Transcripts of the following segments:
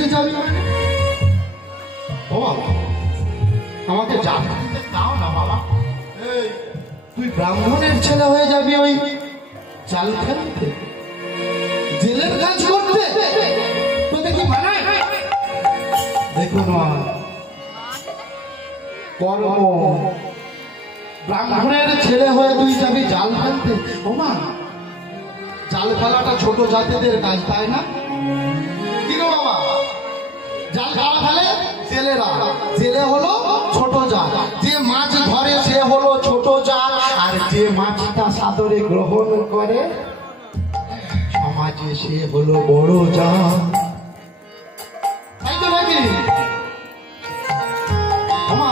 ফেলতে যাবি মানে? ও বাবা, আমাকে জাল ফেলতে দাও না বাবা। এই তুই ব্রাহ্মণের ছেলে হয়ে যাবি ওই জাল ফেলতে, জেলের কাজ করতে? তোকে কি মানায়? দেখুন মা, কর্ম, ব্রাহ্মণের ছেলে হয়ে তুই যাবি জাল ফেলতে? ও মা, জাল ফেলাটা ছোট জাতিদের কাজ, তাই না? কি গো বাবা, জাল কারা ফেলে? জেলেরা। জেলে হলো ছোট জাত, যে মাছ ধরে সে হলো ছোট জাত, আর যে মাছটা সাদরে গ্রহণ করে সমাজে সে হলো বড় জাত। তাই তো নাকি? ওমা,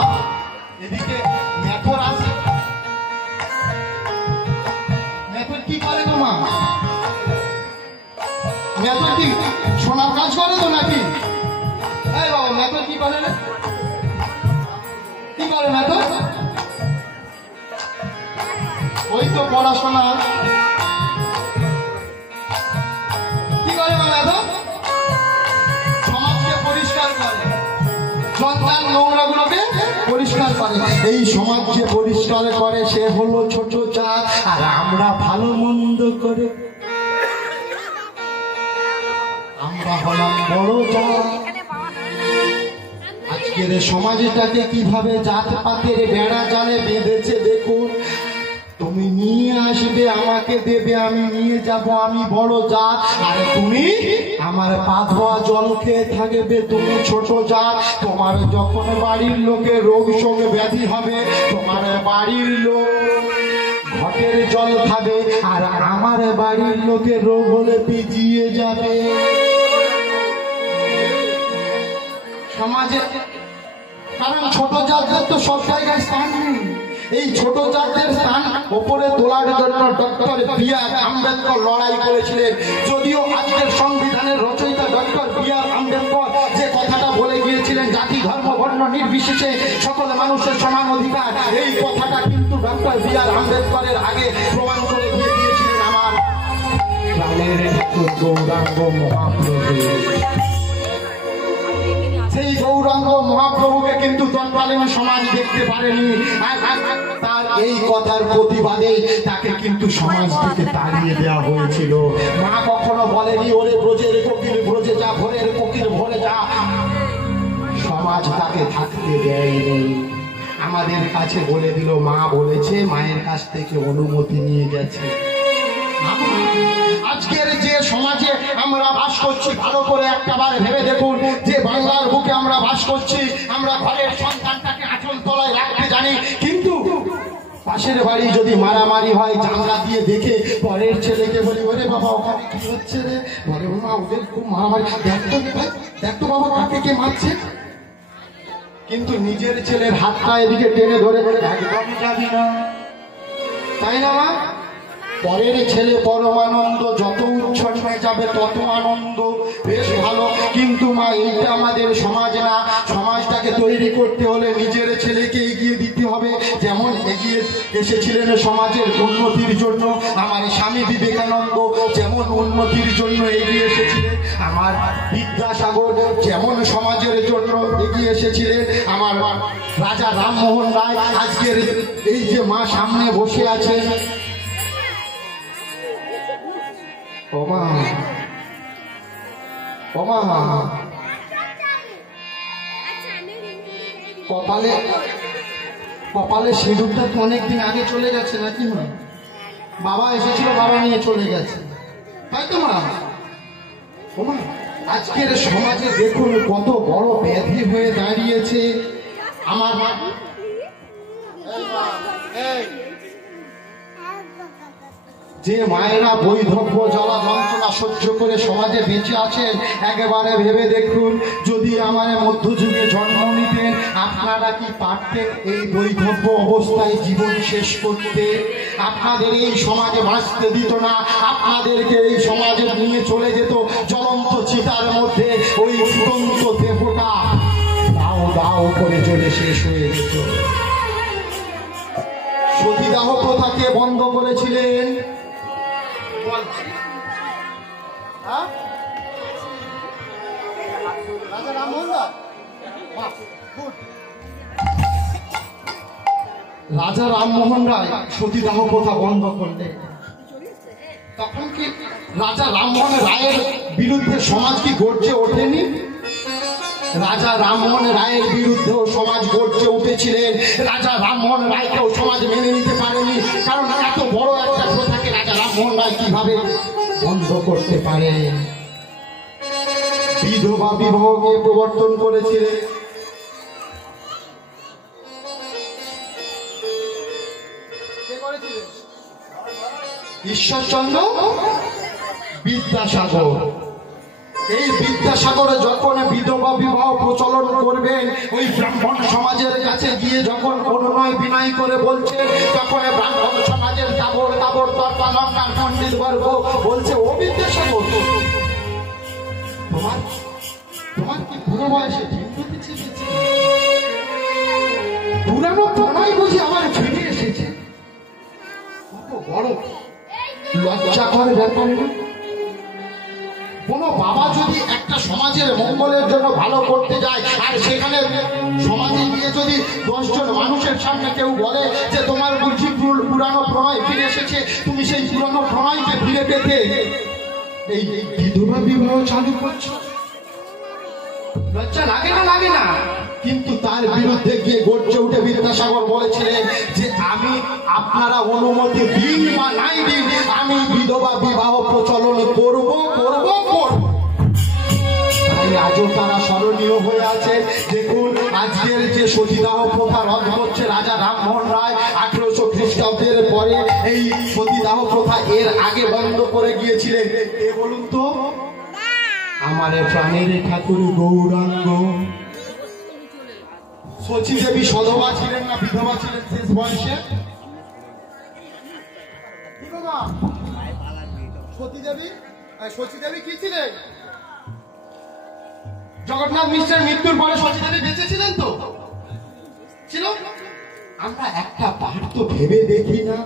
এদিকে মেথর আছে। মেথর কি করে তোমা? মেথর কি সোনার কাজ করে তো নাকি? এই বাবা, মেথর কি করে রে? কি করে মেথর? ওই তো পড়াশোনা। কি করে মেথর? সমাজকে পরিষ্কার করে, সন্তান নোংরাগুলোকে পরিষ্কার করে। এই সমাজ যে পরিষ্কার করে সে হলো ছোট জাত, আর আমরা ভালো মন্দ করে আমরা হলাম বড় জাত। আজকের সমাজটাকে কিভাবে জাতপাতের বেড়া জালে বেঁধেছে দেখুন। তুমি নিয়ে আসবে, আমাকে দেবে, আমি নিয়ে যাব, আমি বড় জাত, আর তুমি আমার পা ধোয়া জল খেয়ে থাকবে, তুমি ছোট জাত। তোমার যখন বাড়ির লোকে রোগ শোক ব্যাধি হবে, তোমার বাড়ির লোক ঘটের জল খাবে, আর আমার বাড়ির লোকে রোগ হলে পিজিয়ে যাবে। সমাজে কারণ ছোট জাতদের তো সব জায়গায় স্থান নেই। এই ছোট জাতের স্থান ওপরে তোলার জন্য ডক্টর বি আর আম্বেদকর লড়াই করেছিলেন। যদিও আজকের সংবিধানের রচয়িতা ডক্টর বি আর আম্বেদকর যে কথাটা বলে গিয়েছিলেন, জাতি ধর্ম বর্ণ নির্বিশেষে সকল মানুষের সমান অধিকার, এই কথাটা কিন্তু ডক্টর বি আর আম্বেদকরের আগে প্রমাণ করে দিয়ে দিয়েছিলেন আমার প্রাণের গৌরাঙ্গ মহাপ্রভু। সেই গৌরাঙ্গ মহাপ্রভুকে কিন্তু তৎকালীন সমাজ দেখতে পারেনি। তার এই কথার প্রতিবাদে তাকে কিন্তু সমাজ থেকে তাড়িয়ে দেওয়া হয়েছিল। মা কখনো বলেনি ওরে ব্রজের কোকিল ব্রজে যা, ভোরের কোকিল ভোরে যা। সমাজ তাকে থাকতে দেয়নি, আমাদের কাছে বলে দিল মা বলেছে, মায়ের কাছ থেকে অনুমতি নিয়ে গেছে। আজকের যে সমাজে আমরা বাস করছি, ভালো করে একটাবার ভেবে দেখুন, যে বাংলার বুকে আমরা বাস করছি, আমরা ঘরের সন্তানটাকে আঁচল তলায় রাখতে জানি, কিন্তু পাশের বাড়ি যদি মারামারি হয় জানলা দিয়ে দেখে পরের ছেলেকে বলি, ওরে বাবা ওখানে কি হচ্ছে রে? বলে মা ওদের খুব মারামারি, দেখতো বাবা কাকে কে মারছে। কিন্তু নিজের ছেলের হাতটা এদিকে টেনে ধরে একদমই যাবি না, তাই না মা? পরের ছেলে পরমানন্দ, যত উচ্ছন্নে যাবে তত আনন্দ, বেশ ভালো। কিন্তু মা এইটা আমাদের সমাজ না। সমাজটাকে তৈরি করতে হলে নিজের ছেলেকে এগিয়ে দিতে হবে। যেমন এগিয়ে এসেছিলেন সমাজের উন্নতির জন্য আমার স্বামী বিবেকানন্দ, যেমন উন্নতির জন্য এগিয়ে এসেছিলেন আমার বিদ্যাসাগর, যেমন সমাজের জন্য এগিয়ে এসেছিলেন আমার রাজা রামমোহন রায়। আজকের এই যে মা সামনে বসে আছেন, ওমা ওমা, কপালে কপালে সিঁদুরটা তো অনেকদিন আগে চলে গেছে নাকি মা? বাবা এসেছিল, বাবা নিয়ে চলে গেছে, তাই তো মা? ওমা, আজকের সমাজে দেখুন কত বড় ব্যাধি হয়ে দাঁড়িয়েছে। আমার যে মায়েরা বৈধব্য জ্বালা যন্ত্রণা সহ্য করে সমাজে বেঁচে আছেন, একেবারে ভেবে দেখুন, যদি আমার মধ্যযুগে জন্ম নিতেন, আপনারা কি পারতেন এই বৈধব্য অবস্থায় জীবন শেষ করতে? আপনাদের এই সমাজে বাঁচতে দিত না, আপনাদেরকে এই সমাজে নিয়ে চলে যেত জ্বলন্ত চিতার মধ্যে, ওই ফুটন্ত দেহটা দাও দাও করে চলে শেষ হয়ে যেত। সতীদাহ প্রথাকে বন্ধ করেছিলেন, রাজা রামমোহন রায়। রাজা রামমোহন রায় সতীদাহ প্রথা বন্ধ করলেন। তখন কি রাজা রামমোহন রায়ের বিরুদ্ধে সমাজ কি গর্জে ওঠেনি? রাজা রামমোহন রায়ের বিরুদ্ধেও সমাজ গর্জে উঠেছিলেন। রাজা রামমোহন রায়কেও সমাজ মেনে নিতে পারেনি, কারণ এত বড় একটা প্রথাকে রাজা রামমোহন রায় কিভাবে বন্ধ করতে পারে? বিধবা বিবাহকে প্রবর্তন করেছিলেন। ঈশ্বরচন্দ্র বিদ্যাসাগর। এই বিদ্যাসাগরে যখন বিধবা বিবাহ প্রচলন করবেন, ওই ব্রাহ্মণ সমাজের কাছে গিয়ে যখন অনুনয় বিনয় করে বলছে, তখন ব্রাহ্মণ সমাজের তাবর তাবর তর্কালঙ্কার পণ্ডিত বর্গ বলছে, ও বিদ্যাসাগর, তোমার কি বুড়ো বয়সে পুরানো প্রণয় বুঝি আমার ফিরে এসেছে? কত বড় লজ্জা করে ব্যাপার। কোন বাবা যদি একটা সমাজের মঙ্গলের জন্য ভালো করতে যায়, আর সেখানে সমাজে গিয়ে যদি 10 জন মানুষের সামনে কেউ বলে যে তোমার বুঝি পুরানো প্রণয় ফিরে এসেছে, তুমি সেই পুরানো প্রণয়কে ফিরে পেতে এই বিধবা বিবাহ চালু করছো, লজ্জা লাগে না? লাগে না। কিন্তু তার বিরুদ্ধে গিয়ে গর্জে উঠে বিদ্যাসাগর বলেছিলেন যে আমি আপনারা অনুমতি দিন বা নাই দিন, আমি বিধবা বিবাহ প্রচলন করব করব করব। তাই আজও তারা স্মরণীয় হয়ে আছে। দেখুন, আজকের যে সতীদাহ প্রথা রদ করছে রাজা রামমোহন রায় 1800 খ্রিস্টাব্দের পরে এই সতীদাহ প্রথা এর আগে বন্ধ করে গিয়েছিলেন। এ বলুন তো, আমার প্রাণের ঠাকুর গৌরাঙ্গ। সচী দেবী সধবা ছিলেন না বিধবা ছিলেন শেষ বয়সে? সচী দেবী কি ছিলেন? জগন্নাথ মিশ্রের মৃত্যুর পরে সচী দেবী বেঁচে ছিলেন তো? ছিল। আমরা একটা বার তো ভেবে দেখি না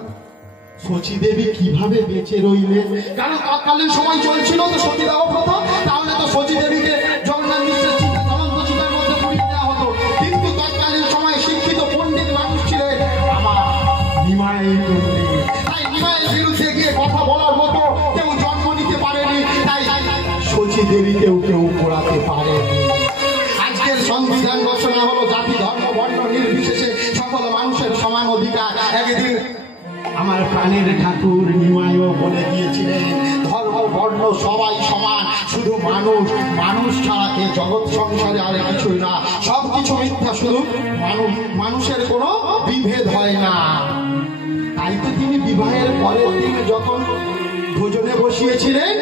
সচী দেবী কিভাবে বেঁচে রইলেন? কারণ তৎকালীন সময় চলছিল তো সতীদাহ প্রথা, তাহলে তো সচী দেবীকে জগন্নাথ মিশ্রের জ্বলন্ত চিতার মধ্যে পুড়িয়ে দেওয়া হতো। কিন্তু তৎকালীন সময় শিক্ষিত পণ্ডিত মানুষ ছিলেন আমার নিমাইয়ের পণ্ডিত, তাই নিমাইয়ের বিরুদ্ধে গিয়ে কথা বলার মতো কেউ জন্ম নিতে পারেনি, তাই সচী দেবীকেও কেউ পোড়াতে পারেনি। আজকের সংবিধান রচনা হলো জাতি ধর্ম বর্ণ নির্বিশেষে সকল মানুষের সমান অধিকার। একদিন আমার প্রাণের ঠাকুর নিমাইও বলে গিয়েছিলেন, ধর্ম বর্ণ সবাই সমান, শুধু মানুষ, মানুষ ছাড়া এই জগৎ সংসারে আর কিছুই না, সবকিছু মিথ্যা, শুধু মানুষের কোনো বিভেদ হয় না। তাই তো তিনি বিবাহের পরের দিন যখন ভোজনে বসিয়েছিলেন,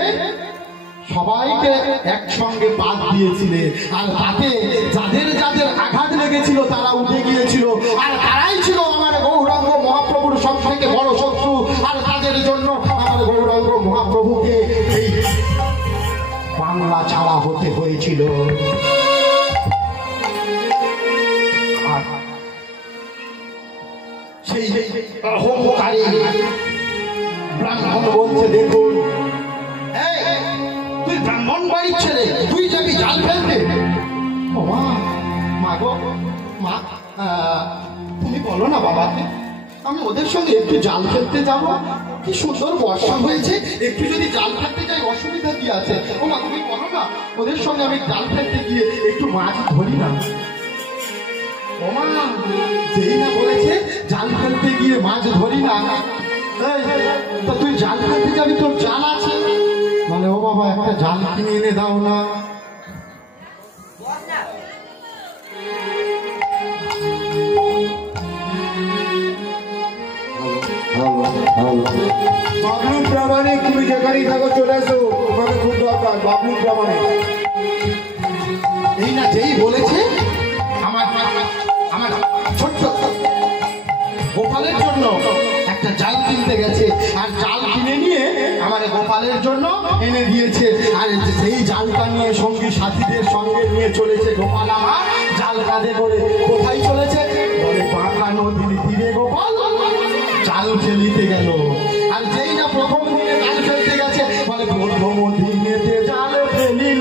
সবাইকে একসঙ্গে বাদ দিয়েছিলেন, আর তাতে যাদের যাদের আঘাত লেগেছিল তারা উঠে গিয়েছিল, আর তারাই ছিল আমার গৌরাঙ্গ মহাপ্রভুর সব থেকে বড় শত্রু। আর তাদের জন্য আমার গৌরাঙ্গ মহাপ্রভুকে এই বাংলা ছাড়া হতে হয়েছিল। সেই অহংকারী ব্রাহ্মণ বলছে, দেখুন তুই ব্রাহ্মণ বাড়ির ছেলে, তুই যাবি জাল ফেলতে? ও মা গো মা, তুমি বলো না বাবাকে আমি ওদের সঙ্গে একটু জাল ফেলতে যাবো। কি সুন্দর বর্ষা হয়েছে, একটু যদি জাল ফেলতে যাই অসুবিধা কি আছে? ও মা তুমি বলো না ওদের সঙ্গে আমি জাল ফেলতে গিয়ে একটু মাছ ধরি না। ও মা, যেই না বলেছে জাল ফেলতে গিয়ে মাছ ধরি না, তা তুই জাল ফেলতে যাবি, তোর জাল আছে? মানে ও বাবা একটা জাল কিনে এনে দাও না। বাবলু প্রামাণিক, তুমি যেখানেই থাকো চলে আসো, তোমাকে খুব দরকার। বাবলু প্রামাণিক এই না যেই বলেছে আমার আমার ছোট্ট গোপালের জন্য একটা জাল কিনতে গেছে, আর জাল কিনে নিয়ে আমার গোপালের জন্য এনে দিয়েছে, আর সেই জালটা নিয়ে সঙ্গী সাথীদের সঙ্গে নিয়ে চলেছে গোপাল আমার জাল কাঁধে করে। কোথায় চলেছে? বলে বাঁকা নদীর তীরে গোপাল জাল ফেলিতে গেল। আর যেই না প্রথম দিনে জাল ফেলতে গেছে, বলে প্রথম দিনেতে জাল ফেলিল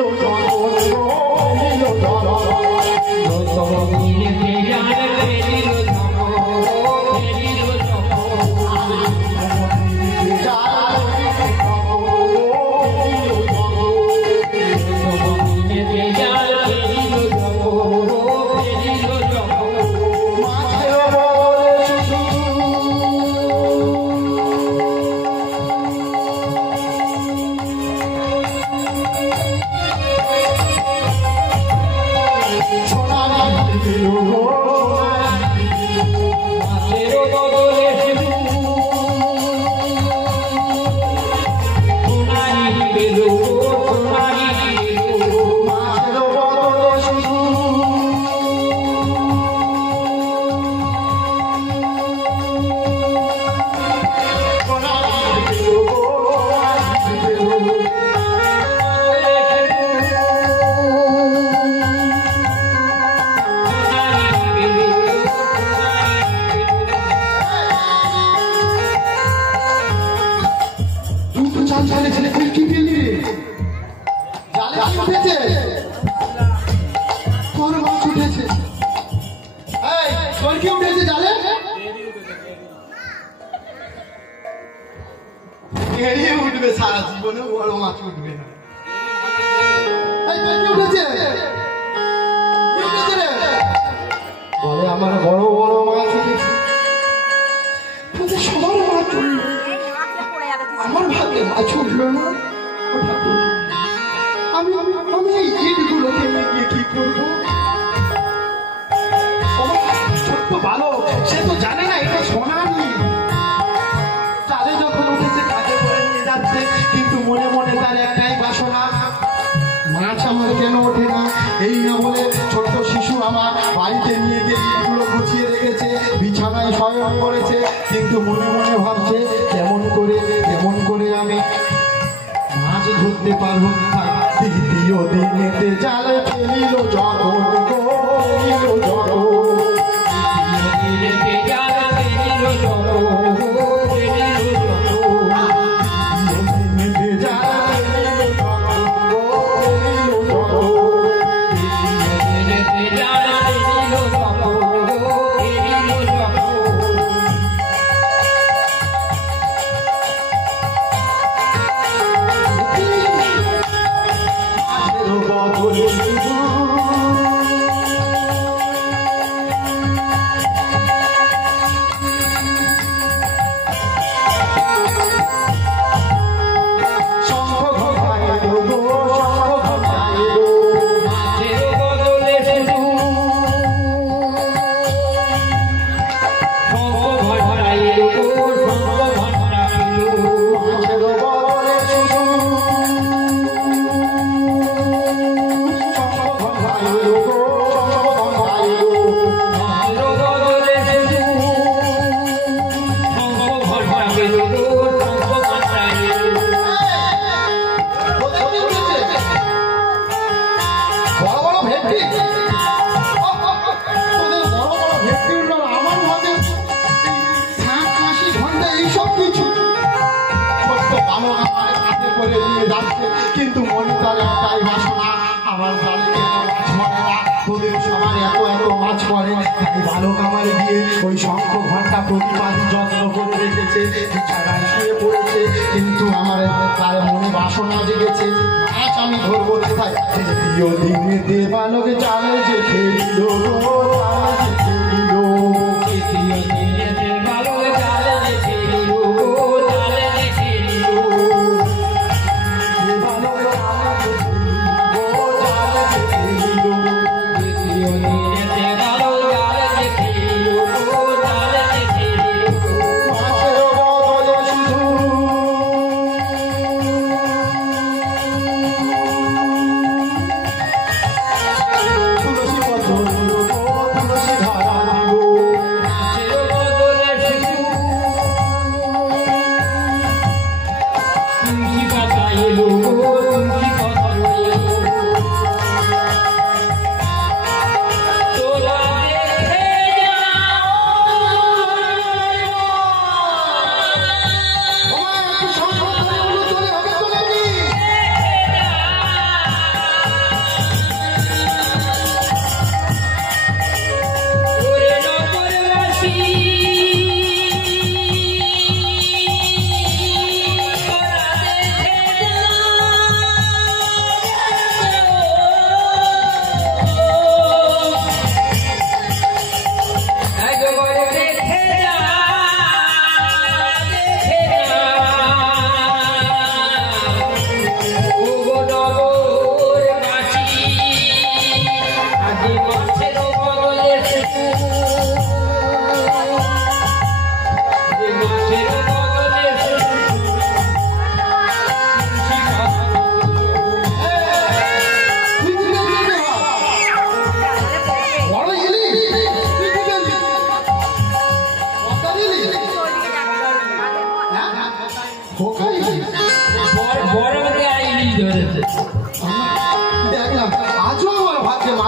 সারা জীবনে বড় মাছ উঠবে না। বলে আমার বড় বড় মাছ উঠেছে, সবার মাছ উঠল, আমার ভাগ্যে মাছ উঠল না। আমি আমি এই ইটগুলোকে নিয়ে কি করবো? ছোট্ট বালক, সে তো জানে না এটা সোনার নীল। চালে যখন উঠেছে কাঁধে করে নিয়ে যাচ্ছে, কিন্তু মনে মনে তার একটাই বাসনা, মাছ আমার কেন ওঠে না। এই না বলে ছোট্ট শিশু আমার বাড়িতে নিয়ে গিয়ে ইটগুলো গুছিয়ে রেখেছে, বিছানায় শয়ন করেছে, কিন্তু মনে মনে ভাবছে কেমন করে আমি মাছ ধরতে পারবো। দ্বিতীয় দিনেতে জালে ফেলিল যখন, কিন্তু মনে তার একটাই বাসনা, আমার জালে কেন মাছ মরে না? তোদের সবার এত এত মাছ মরে, তাই বালক আমার গিয়ে ওই শঙ্খ ঘন্টা প্রতিবাদী যত্ন করে রেখেছে, বিছানায় শুয়ে পড়েছে, কিন্তু আমার তার মনে বাসনা জেগেছে, মাছ আমি ধরবো কোথায়? তৃতীয় দিনেতে বালক জালে যে ফেলিল, তুলসী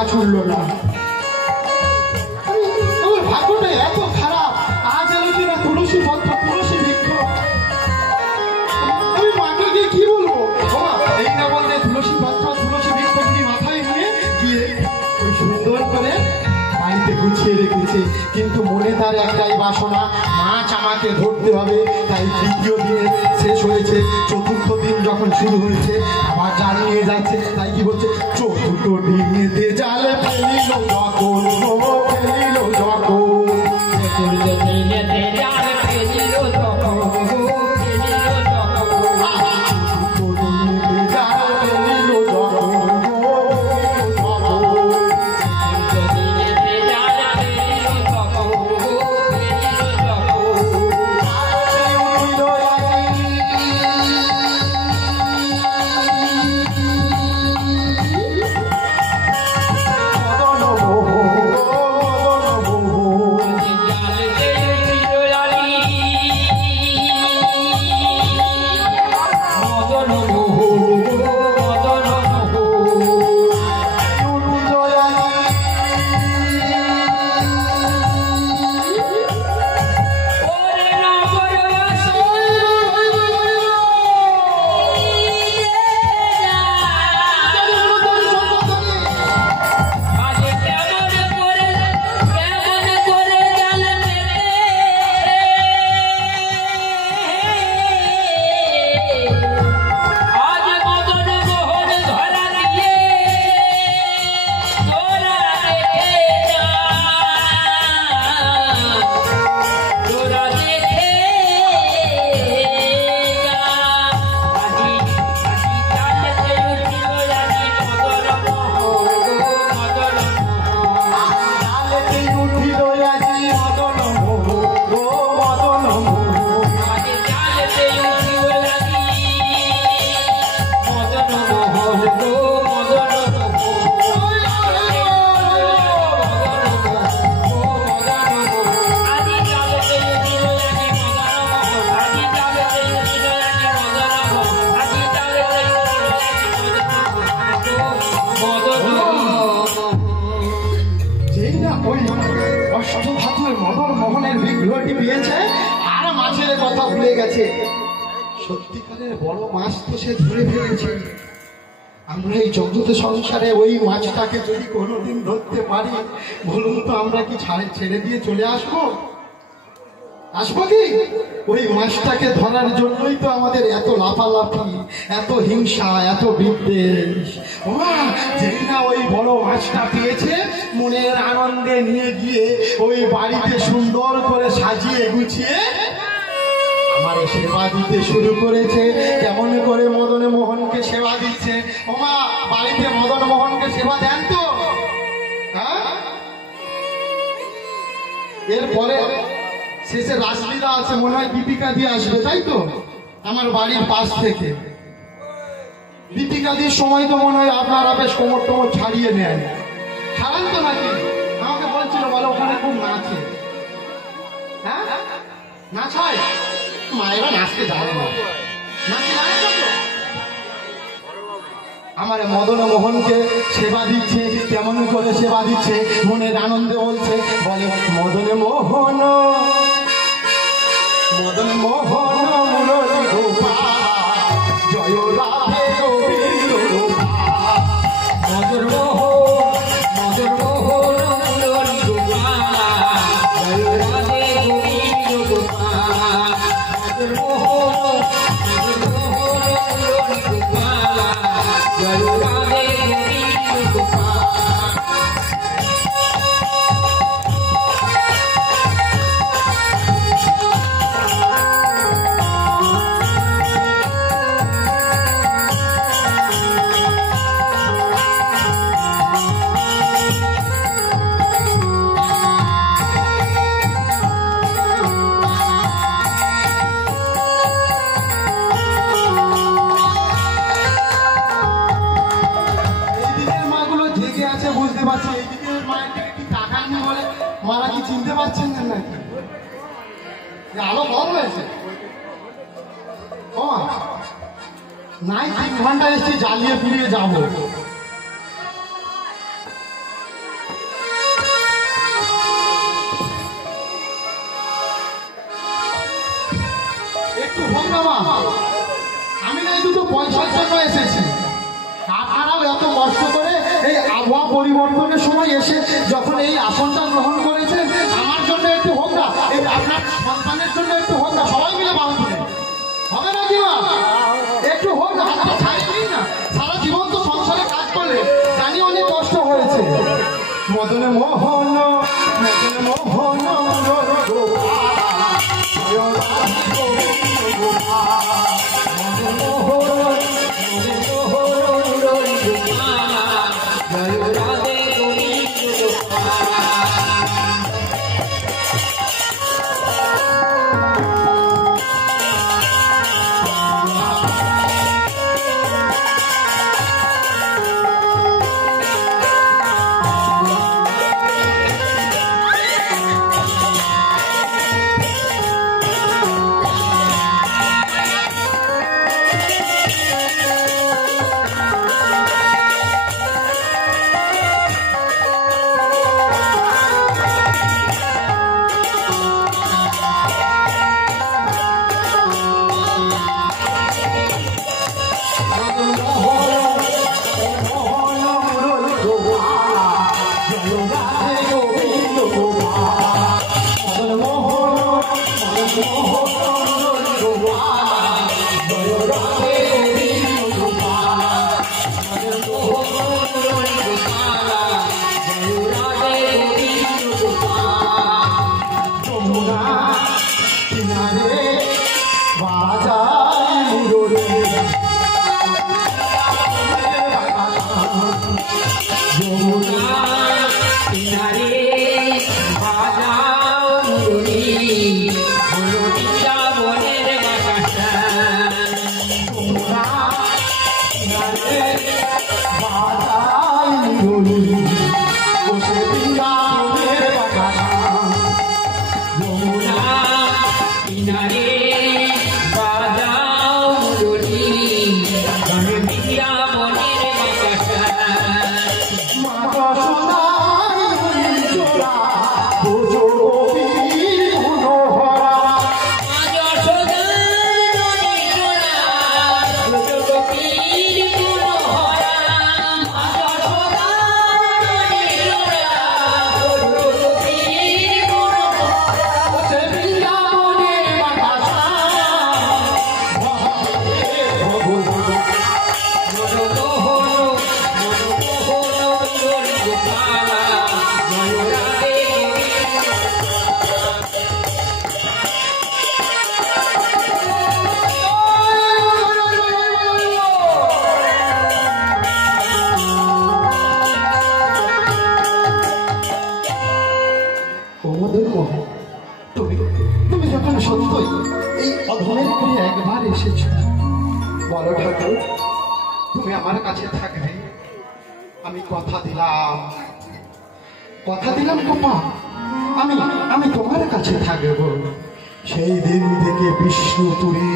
উঠল না। আমার ভাগ্যটা এত খারাপ, আজ এলো কিনা তুলসী পত্র, তুলসী বৃক্ষ। আমি মাকে গিয়ে কি বলবো? বাবা এই না বলতে তুলসী পত্র, তুলসী বৃক্ষগুলি মাথায় নিয়ে গিয়ে ওই সুন্দর করে বাড়িতে গুছিয়ে রেখেছে। কিন্তু মনে তার একটাই বাসনা, মাছ আমাকে ধরতে হবে। তাই তৃতীয় দিনে শেষ হয়েছে, চতুর্থ দিন যখন শুরু হয়েছে আবার জাল নিয়ে যাচ্ছে। তাই কি বলছে, চতুর্থ দিনেতে জাল ফেলিল যখন, ফেলিল যখন, সত্যিকারের বড় মাছ তো সে ধরে ফেলেছে। আমরা এই জগতে সংসারে ওই মাছটাকে যদি কোনোদিন ধরতে পারি, বলুন তো আমরা কি ছেড়ে দিয়ে চলে আসবো? আসবো কি? ওই মাছটাকে ধরার জন্যই তো আমাদের এত লাফালাফি, এত হিংসা, এত বিদ্বেষ। ওমা যেই না ওই বড় মাছটা পেয়েছে, মনের আনন্দে নিয়ে গিয়ে ওই বাড়িতে সুন্দর করে সাজিয়ে গুছিয়ে আমার সেবা দিতে শুরু করেছে। কেমন করে মদন মোহনকে সেবা দিচ্ছে। ওমা বাড়িতে মদন মোহনকে সেবা দেন তো? হ্যাঁ, এরপরে শেষে রাসলীলা আছে, মনে হয় দীপিকা দিয়ে আসবে, তাই তো? আমার বাড়ির পাশ থেকে দীপিকা দিয়ে সময় তো মনে হয় আপনারা বেশ কোমর টোমর ছাড়িয়ে নেন, ছাড়ান তো নাকি? আমাকে বলছিল, বলে ওখানে খুব নাচে। হ্যাঁ নাচ হয়, মায়েরা নাচতে জানে না, নাচতে জানে তো। আমার মদন মোহনকে সেবা দিচ্ছে, কেমন করে সেবা দিচ্ছে, মনের আনন্দে বলছে, বলে মদন মোহন, মদন মোহন মুরলী গোপাল, জয় রাধে গোবিন্দ গোপাল, মদন মোহন, মদন মোহন মুরলী গোপাল, জয় রাধে গোবিন্দ গোপাল, মদন মোহন, মদন মোহন মুরলী গোপাল, জয় রাধে গোবিন্দ গোপাল। বুঝতে পারছি এইদিকে মায়ের কি টাকা নিয়ে বলে, মারা কি চিনতে পারছেন না নাকি? আলো বড় হয়েছে। ও নাই 3 ঘন্টা এসছি, জ্বালিয়ে ফিরিয়ে যাবো। মামা, আমি না দুটো পয়সার জন্য এসেছি, আপনারাও এত কষ্ট করে এই আবহাওয়া পরিবর্তনের সময় এসে যখন এই আসনটা গ্রহণ করেছেন, আমার জন্য একটু হোক না, এই আপনার সন্তানের জন্য একটু হোক না, সবাই মিলে বাঁধবে হবে না কি মা? একটু হোক না, হাতটা ছাড়িয়ে দিন না। সারা জীবন তো সংসারে কাজ করলে, জানি অনেক কষ্ট হয়েছে। মদন মোহন মদন মোহন তুমি যখন সত্যই এই অধমের করে একবার এসেছ, বলো ঠাকুর তুমি আমার কাছে থাকবে। আমি কথা দিলাম গোপা, আমি তোমার কাছে থাকবো। সেই দিন থেকে বিষ্ণুপুরী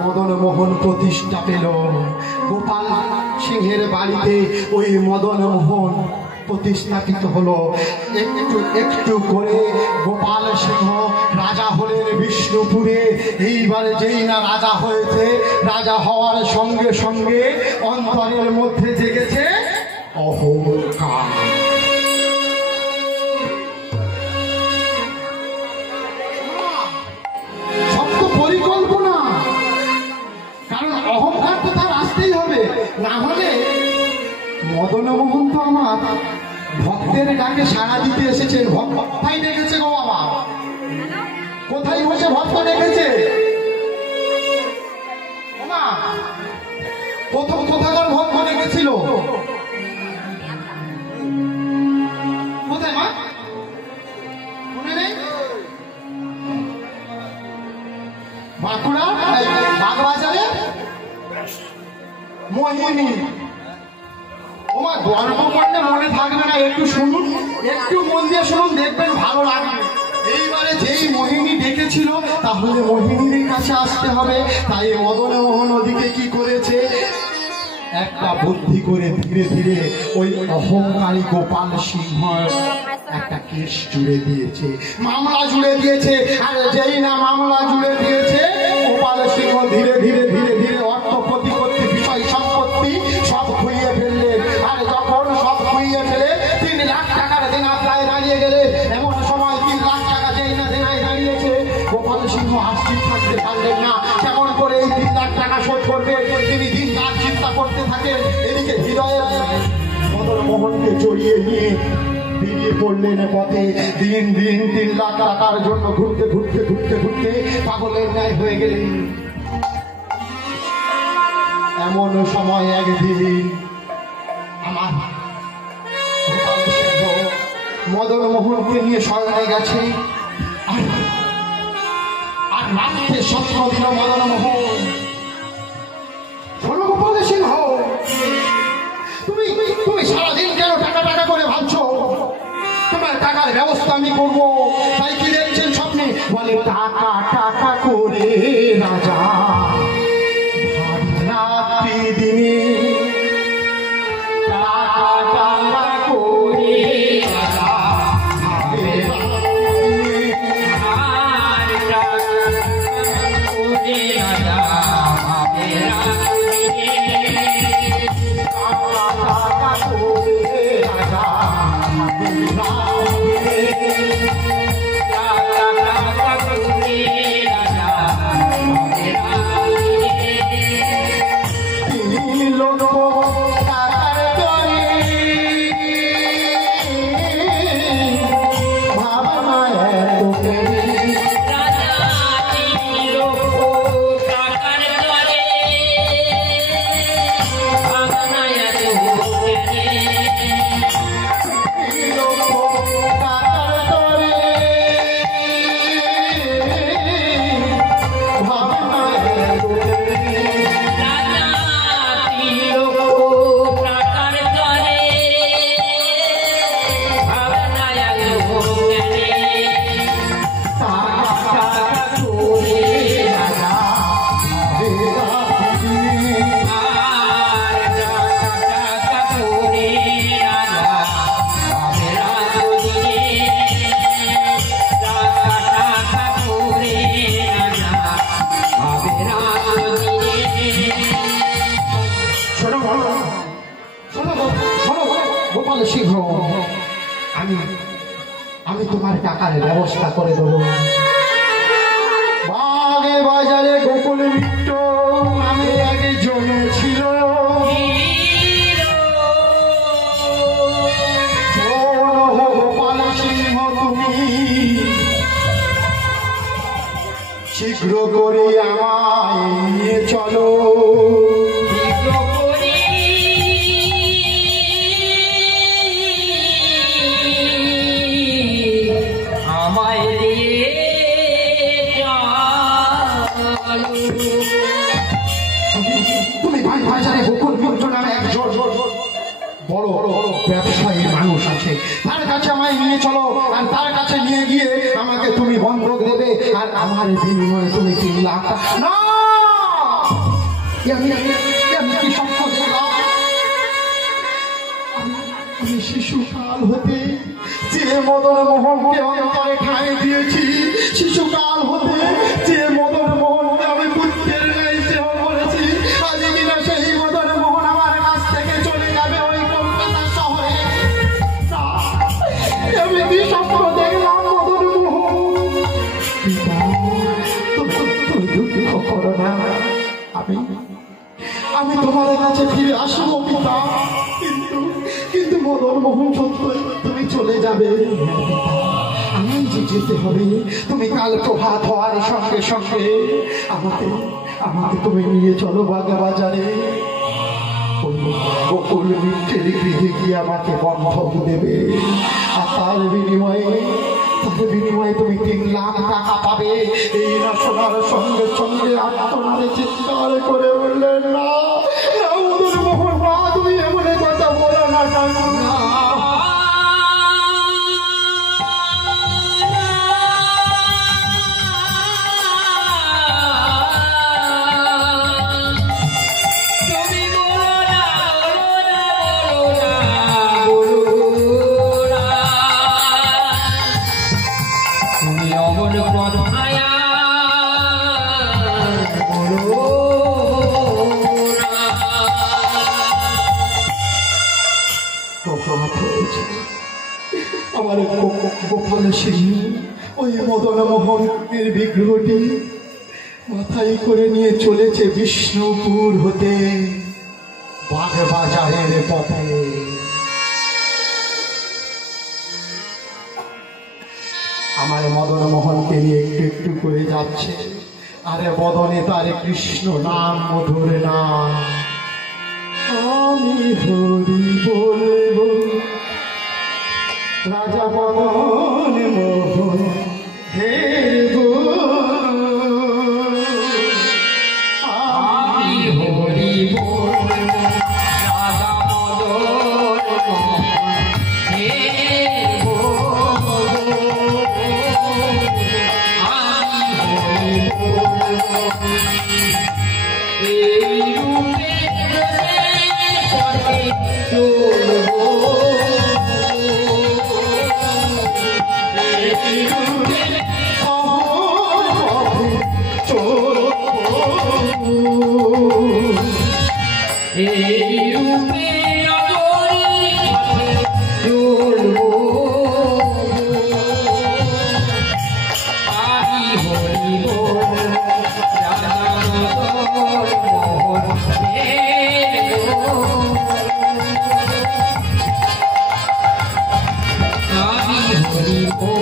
মদন মোহন প্রতিষ্ঠা পেল। গোপাল সিংহের বাড়িতে ওই মদন মোহন প্রতিস্থাপিত হলো। একটু একটু করে গোপাল সিংহ রাজা হলেন বিষ্ণুপুরে। এইবারে যেই না রাজা হয়েছে, রাজা হওয়ার সঙ্গে সঙ্গে অন্তরের মধ্যে জেগেছে অহংকার। সব তো পরিকল্পনা, কারণ অহংকার তো তার আসতেই হবে, না হলে মদন মোহন তো আমার ভক্তের ডাকে সাড়া দিতে এসেছেন। ভক্তাই ডেকেছে গো বাবা, কোথায় বসে ভক্ত ডেকেছে? প্রথম কোথাকার ভক্ত ডেকেছিল? কোথায় মা? মনে নেই? বাঁকুড়া বাগবাজারে মোহিনী। ওমা গল্প করলে মনে থাকবে না, একটু শুনুন, একটু মন দিয়ে শুনুন, দেখবেন ভালো লাগবে। এইবারে যেই মোহিনী ডেকেছিল, তাহলে মোহিনীর কাছে আসতে হবে। তাই মদন মোহন ওদিকে কি করেছে, একটা বুদ্ধি করে ধীরে ধীরে ওই অহংকারী গোপাল সিংহ একটা কেস জুড়ে দিয়েছে, মামলা জুড়ে দিয়েছে। আর যেই না মামলা জুড়ে দিয়েছে, গোপাল সিংহ ধীরে ধীরে ধীরে ধীরে অর্থ প্রতিপত্তি বিষয় সম্পত্তি সব খুইয়ে ফেললেন। আর যখন সব খুইয়ে ফেলে 3 লাখ টাকার দেনা প্রায় দাঁড়িয়ে গেলে, এমন সময় 3 লাখ টাকা যেই না দেনায় দাঁড়িয়েছে, গোপাল সিংহ হাসি থাকতে পারলেন না। কেমন করে এই 3 লাখ টাকা শোধ করবে তিনি দিন রাত চিন্তা করতে থাকেন। এদিকে হৃদয়ে মদন মোহনকে জড়িয়ে নিয়ে বেরিয়ে পড়লেন পথে। দিন দিন 3 লাখ টাকার জন্য ঘুরতে ঘুরতে ঘুরতে ঘুরতে পাগলের ন্যায় হয়ে গেলেন। এমন সময় একদিন আমার গোপাল সিংহ মদন মোহনকে নিয়ে শয়নে গেছে। আর রাত্রে স্বপ্ন দিল মদন মোহন, শোনো গোপাল সিংহ, তুমি তুমি সারাদিন কেন টাকা টাকা করে ভাবছো? তোমার টাকার ব্যবস্থা আমি করবো। তাই কি দেখছেন স্বপ্নে? বলে টাকা টাকা করে রাজা রাত্রি দিনে, টাকা টাকা করে রাজা আমি তোমার টাকার ব্যবস্থা করে দেবো। বাগে বাজারে গোকুল মিত্র আমি একজন ছিল, গোপাল সিংহ তুমি শীঘ্র করে আমায় নিয়ে চলো। তুমি বাজারে গোকুল মিত্র নামে একজন বড় ব্যবসায়ী মানুষ আছে, তার কাছে আমায় নিয়ে চলো। আর তার কাছে নিয়ে গিয়ে আমাকে তুমি বন্ধক দেবে, আর আমার বিনিময়ে তুমি 3 লাখ না। আমি কি স্বপ্ন দেখলাম? আমি শিশুকাল হতে যে মদন মোহনকে অন্তরে ঠাঁই দিয়েছি, শিশুকাল হতে যে মদন মোহনকে আমি পুত্রের ন্যায় স্নেহ করেছি, আজ কিনা সেই মদন মোহন আমার কাছ থেকে চলে যাবে ওই কলকাতা শহরে। আমি কি স্বপ্ন দেখলাম মদন মোহন? তুমি দুঃখ করো না, আমি তোমার কাছে ফিরে আসবো পিতা। কিন্তু মদন মোহন সত্যই তুমি চলে যাবে, আমি যে যেতে হবে। তুমি কাল প্রভাত হওয়ার সঙ্গে সঙ্গে আমাকে তুমি নিয়ে চলো বাগা বাজারে। গোকুল মিত্রের গৃহে গিয়ে আমাকে বন্ধক দেবে, আর তার বিনিময়ে তুমি 3 লাখ টাকা পাবে। এই না শোনার সঙ্গে সঙ্গে আত্মনারে চিৎকার করে বললেন, না মদন মোহন, না তুমি এমন কথা বলো না। তুমি বলো না অপরাধ হয়েছে। আমার গোপাল সিং ওই মদন মোহনের বিগ্রহটি মাথায় করে নিয়ে চলেছে বিষ্ণুপুর হতে বাগবাজারের পথে। আমার মদন মোহনকে নিয়ে একটু একটু করে যাচ্ছে, আরে বদনে তার কৃষ্ণ নাম, মধুর নাম। আমি হরি বলবো রাজা মদন মোহন হে গো, আমি হরি বলবো রাজা মদন মোহন হে গো, আমি হরি বলবো এই রূপে পথে চলবো, এই রূপে পথে চলবো, এই রূপে পথে চলবো, আমি হরি বল রাজা মদন মোহন হে গো, আমি হরি বল।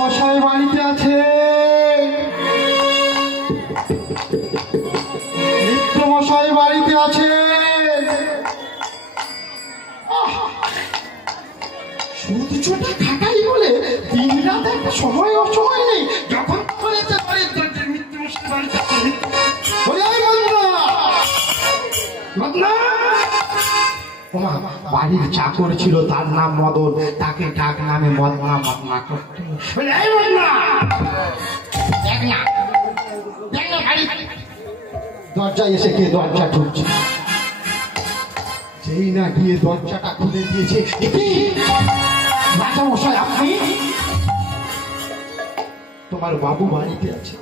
মশাই বাড়িতে আছে, মশাই বাড়িতে আছে। সূর্যটা খাটাই বলে দিন রাত একটা সময় অসময় নেই, যখন করেছে মৃত্যু মশাই বাড়িতে আছে। বাড়ির চাকর ছিল, তার নাম মদন, তাকে ডাক নামে মদনা মদনা করতে। দরজায় এসে কে দরজা ঠুকছে, যেই না গিয়ে দরজাটা খুলে দিয়েছে, রাজা মশাই আপনি? তোমার বাবু বাড়িতে আছে?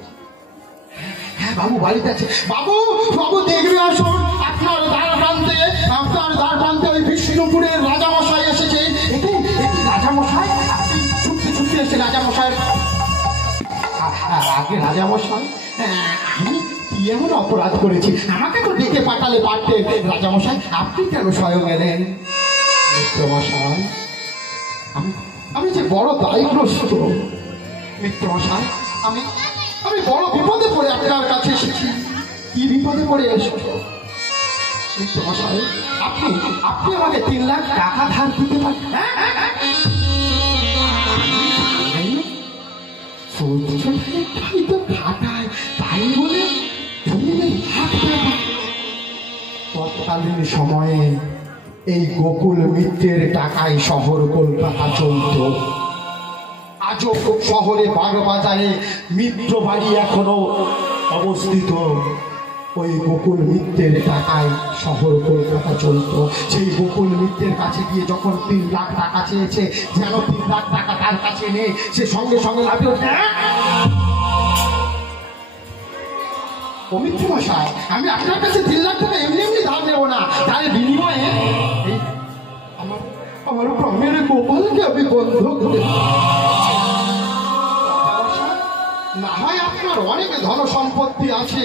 হ্যাঁ বাবু বাড়িতে আছে। বাবু বাবু দেখবে আসুন, আপনার দ্বার প্রান্তে ওই বিষ্ণুপুরের রাজা মশাই এসেছে। রাজা মশাই? ছুটতে ছুটতে এসে রাজা মশাই, আগে রাজা মশাই আমি কি এমন অপরাধ করেছি, আমাকে তো ডেকে পাঠালে পারতেন। রাজা মশাই আপনি কেন স্বয়ং এলেন? মিত্র মশাই আমি যে বড় দায়গ্রস্ত। মিত্র মশাই আমি বড় বিপদে পড়ে আপনার কাছে এসেছি। কি বিপদে পড়ে এসেছো? মিত্র মশাই আপনি আমাকে 3 লাখ টাকা ধার দিতে পারেন? তাই বলে তৎকালীন সময়ে এই গোকুল মিত্রের টাকায় শহর কলকাতা চলত। আজও শহরে বাগবাজারে মিত্র বাড়ি এখনো অবস্থিত। ওই গোকুল মিত্রের টাকায় শহর কলকাতা চলত। সেই গোকুল মিত্রের কাছে গিয়ে যখন 3 লাখ টাকা চেয়েছে, যেন 3 লাখ টাকা তার কাছে নেই, সে সঙ্গে সঙ্গে লাফিয়ে ওঠে, মিত্র মশাই আমি আপনার কাছে 3 লাখ টাকা এমনি এমনি ধার নেবো না, তার বিনিময়ে আমার প্রাণের গোপালকে আমি বন্ধ করে, না হয় আপনার অনেক ধন সম্পত্তি আছে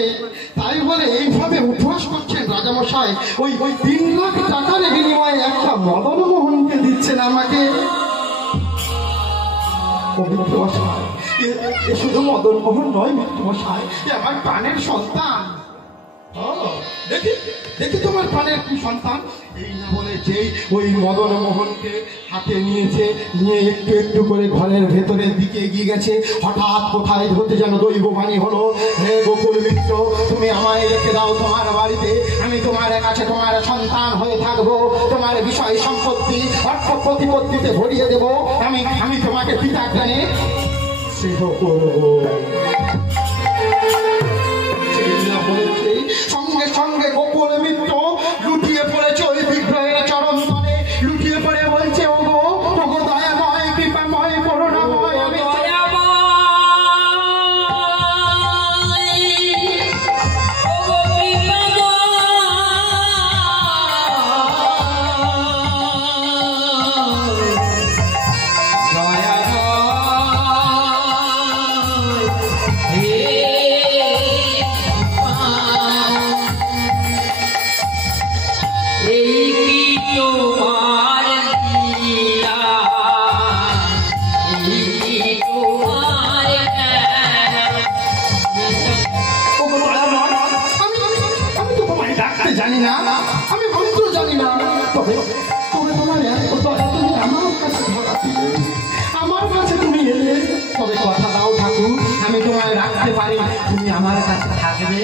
তাই বলে এইভাবে উঠবাস করছেন রাজামশাই। ওই 3 লাখ টাকার বিনিময়ে একটা মদন মোহনকে দিচ্ছেন আমাকে। মিত্র মশাই এ শুধু মদন মোহন নয় মিত্র মশাই, আমার প্রাণের সন্তান। দেখি তোমার প্রাণের কি সন্তান। এই না বলে যেই ওই মদন মোহনকে হাতে নিয়েছে, নিয়ে একটু একটু করে ঘরের ভেতরের দিকে এগিয়ে গেছে, হঠাৎ কোথায় হতে যেন দৈববাণী হলো, হে গোকুল মিত্র তুমি আমায় রেখে দাও তোমার বাড়িতে, আমি তোমার কাছে তোমার সন্তান হয়ে থাকবো, তোমার বিষয় সম্পত্তি অর্থ প্রতিপত্তিতে ভরিয়ে দেবো, আমি তোমাকে পিতা জ্ঞানে স্নেহ করবো। সঙ্গে সঙ্গে গোকুল মিত্র লুটিয়ে পড়েছে ওই বিগ্রহের চরণ তলে, লুটিয়ে পড়ে বলছে, ওগো দয়াময় কৃপাময় করুণাময়, জানি না, আমি মন্ত্র জানি না, তবে তবে তোমার এত দয়া তুমি আমার কাছে ধরা দিলে, আমার কাছে তুমি এলে, তবে কথা দাও ঠাকুর আমি তোমায় রাখতে পারি, তুমি আমার কাছে থাকবে।